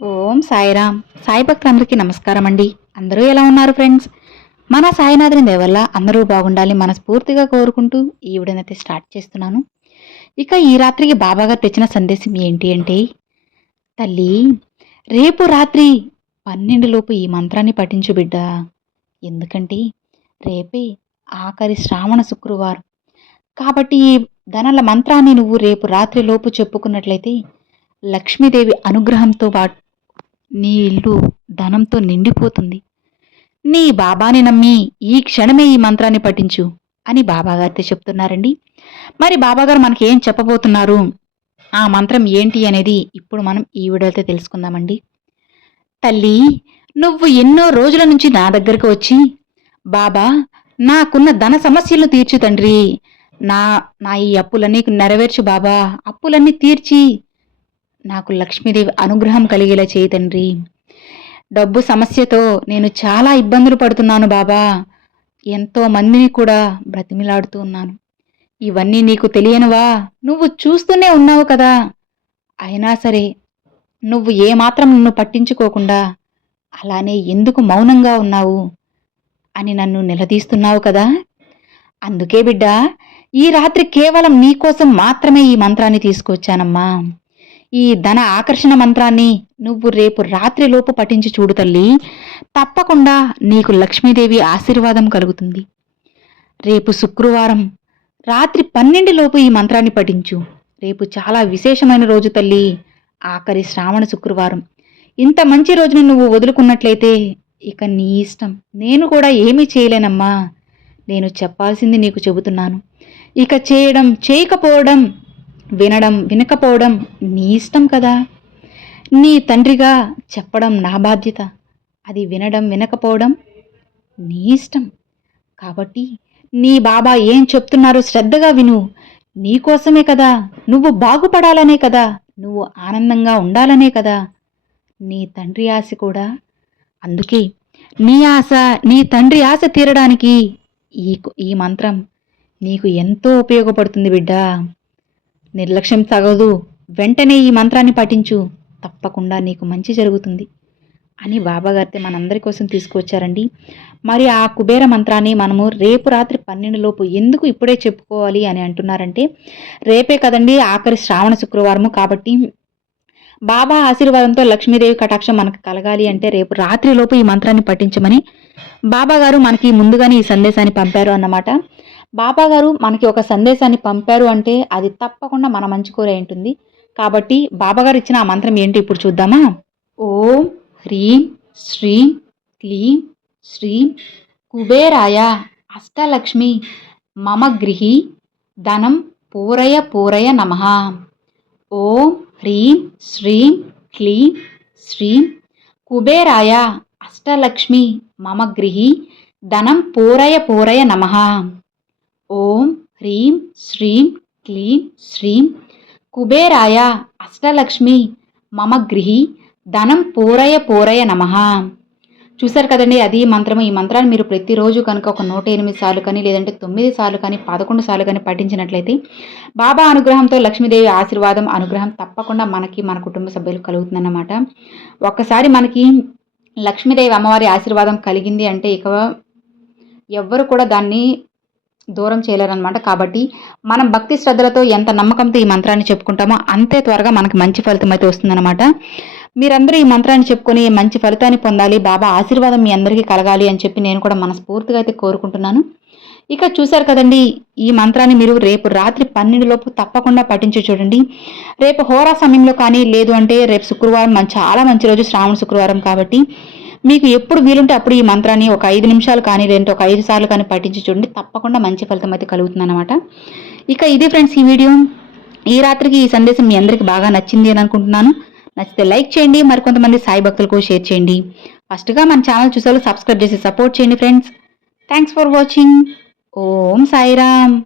ఓం సాయిరామ్. సాయి భక్తులందరికీ నమస్కారం అండి అందరూ ఎలా ఉన్నారు ఫ్రెండ్స్? మన సాయినాథుని దేవల్ల అందరూ బాగుండాలి మనస్ఫూర్తిగా కోరుకుంటూ ఈ వీడియోనైతే స్టార్ట్ చేస్తున్నాను. ఇక ఈ రాత్రికి బాబాగారు తెచ్చిన సందేశం ఏంటి అంటే తల్లి రేపు రాత్రి పన్నెండులోపు ఈ మంత్రాన్ని పఠించు బిడ్డ. ఎందుకంటే రేపే ఆఖరి శ్రావణ శుక్రవారం. కాబట్టి ఈ ధనల మంత్రాన్ని నువ్వు రేపు రాత్రి లోపు చెప్పుకున్నట్లయితే లక్ష్మీదేవి అనుగ్రహంతో పాటు నీ ఇల్లు ధనంతో నిండిపోతుంది. నీ బాబాని నమ్మి ఈ క్షణమే ఈ మంత్రాన్ని పఠించు అని బాబాగారితో చెప్తున్నారండి. మరి బాబాగారు మనకి ఏం చెప్పబోతున్నారు? ఆ మంత్రం ఏంటి అనేది ఇప్పుడు మనం ఈ వీడియోతో తెలుసుకుందామండి. తల్లి నువ్వు ఎన్నో రోజుల నుంచి నా దగ్గరకు వచ్చి బాబా నాకున్న ధన సమస్యలు తీర్చు తండ్రి. నా నా ఈ అప్పులన్నీ నెరవేర్చు బాబా. అప్పులన్నీ తీర్చి నాకు లక్ష్మీదేవి అనుగ్రహం కలిగేలా చేయి తండ్రి. డబ్బు సమస్యతో నేను చాలా ఇబ్బందులు పడుతున్నాను బాబా. ఎంతో మందిని కూడా బ్రతిమిలాడుతూ ఉన్నాను. ఇవన్నీ నీకు తెలియనువా? నువ్వు చూస్తూనే ఉన్నావు కదా. అయినా సరే నువ్వు ఏమాత్రం నన్ను పట్టించుకోకుండా అలానే ఎందుకు మౌనంగా ఉన్నావు? అని నన్ను నిలదీస్తున్నావు కదా. అందుకే బిడ్డ ఈ రాత్రి కేవలం నీకోసం మాత్రమే ఈ మంత్రాన్ని తీసుకొచ్చానమ్మా. ఈ ధన ఆకర్షణ మంత్రాన్ని నువ్వు రేపు రాత్రిలోపు పఠించి చూడు తల్లి. తప్పకుండా నీకు లక్ష్మీదేవి ఆశీర్వాదం కలుగుతుంది. రేపు శుక్రవారం రాత్రి పన్నెండులోపు ఈ మంత్రాన్ని పఠించు. రేపు చాలా విశేషమైన రోజు తల్లి. ఆఖరి శ్రావణ శుక్రవారం. ఇంత మంచి రోజును నువ్వు వదులుకున్నట్లయితే ఇక నీ ఇష్టం. నేను కూడా ఏమీ చేయలేనమ్మా. నేను చెప్పాల్సింది నీకు చెబుతున్నాను. ఇక చేయడం చేయకపోవడం వినడం వినకపోవడం నీ ఇష్టం కదా. నీ తండ్రిగా చెప్పడం నా బాధ్యత. అది వినడం వినకపోవడం నీ ఇష్టం. కాబట్టి నీ బాబా ఏం చెప్తున్నారో శ్రద్ధగా విను. నీకోసమే కదా. నువ్వు బాగుపడాలనే కదా. నువ్వు ఆనందంగా ఉండాలనే కదా. నీ తండ్రి ఆశ కూడా. అందుకే నీ ఆశ నీ తండ్రి ఆశ తీరడానికి ఈ ఈ మంత్రం నీకు ఎంతో ఉపయోగపడుతుంది బిడ్డా. నిర్లక్ష్యం తగదు వెంటనే ఈ మంత్రాన్ని పఠించు తప్పకుండా నీకు మంచి జరుగుతుంది. అని బాబాగారితే మనందరి కోసం తీసుకొచ్చారండి మరి ఆ కుబేర మంత్రాన్ని మనము రేపు రాత్రి పన్నెండులోపు ఎందుకు ఇప్పుడే చెప్పుకోవాలి అని అంటున్నారంటే రేపే కదండి ఆఖరి శ్రావణ శుక్రవారము కాబట్టి బాబా ఆశీర్వాదంతో లక్ష్మీదేవి కటాక్షం మనకు కలగాలి అంటే రేపు రాత్రిలోపు ఈ మంత్రాన్ని పఠించమని బాబా గారు మనకి ముందుగానే ఈ సందేశాన్ని పంపారు అన్నమాట. బాబా గారు మనకి ఒక సందేశాన్ని పంపారు అంటే అది తప్పకుండా మన మంచి కోరే ఉంటుంది. కాబట్టి బాబాగారు ఇచ్చిన ఆ మంత్రం ఏంటి ఇప్పుడు చూద్దామా? ఓం హ్రీం శ్రీం క్లీం శ్రీం కుబేరాయ అష్టలక్ష్మి మమ గృహి ధనం పూరయ పూరయ నమ. ఓం హ్రీం శ్రీం క్లీం శ్రీం కుబేరాయ అష్టలక్ష్మి మమ గృహి ధనం పూరయ పూరయ నమ. ఓం హ్రీం శ్రీం క్లీం శ్రీం. కుబేరాయ అష్టలక్ష్మి మమ గృహి ధనం పూరయ పూరయ నమ. చూశారు కదండి అది మంత్రము. ఈ మంత్రాన్ని మీరు ప్రతిరోజు కనుక ఒక నూట ఎనిమిది సార్లు కానీ లేదంటే తొమ్మిది సార్లు కానీ పదకొండు సార్లు కానీ పఠించినట్లయితే బాబా అనుగ్రహంతో లక్ష్మీదేవి ఆశీర్వాదం అనుగ్రహం తప్పకుండా మనకి మన కుటుంబ సభ్యులు కలుగుతుందన్నమాట. ఒక్కసారి మనకి లక్ష్మీదేవి అమ్మవారి ఆశీర్వాదం కలిగింది అంటే ఇక ఎవ్వరు కూడా దాన్ని దూరం చేయలేరనమాట కాబట్టి మనం భక్తి శ్రద్ధలతో ఎంత నమ్మకంతో ఈ మంత్రాన్ని చెప్పుకుంటామో అంతే త్వరగా మనకి మంచి ఫలితం అయితే వస్తుందన్నమాట. మీరందరూ ఈ మంత్రాన్ని చెప్పుకొని మంచి ఫలితాన్ని పొందాలి బాబా ఆశీర్వాదం మీ అందరికీ కలగాలి అని చెప్పి నేను కూడా మనస్ఫూర్తిగా అయితే కోరుకుంటున్నాను. ఇక చూశారు కదండి ఈ మంత్రాన్ని మీరు రేపు రాత్రి పన్నెండులోపు తప్పకుండా పఠించి చూడండి. రేపు హోరా సమయంలో కానీ లేదు అంటే రేపు శుక్రవారం చాలా మంచి రోజు శ్రావణ శుక్రవారం కాబట్టి మీకు ఎప్పుడు వీలుంటే అప్పుడు ఈ మంత్రాన్ని ఒక ఐదు నిమిషాలు కానీ లేదంటే ఒక ఐదు సార్లు కానీ పఠించి చూడండి. తప్పకుండా మంచి ఫలితం అయితే కలుగుతుందన్నమాట. ఇక ఇది ఫ్రెండ్స్ ఈ వీడియో. ఈ రాత్రికి ఈ సందేశం మీ అందరికీ బాగా నచ్చింది అని అనుకుంటున్నాను. నచ్చితే లైక్ చేయండి మరికొంతమంది సాయి భక్తులకు షేర్ చేయండి. ఫస్ట్గా మన ఛానల్ చూసేవాళ్ళు సబ్స్క్రైబ్ చేసి సపోర్ట్ చేయండి friends. Thanks for watching Om Sairam.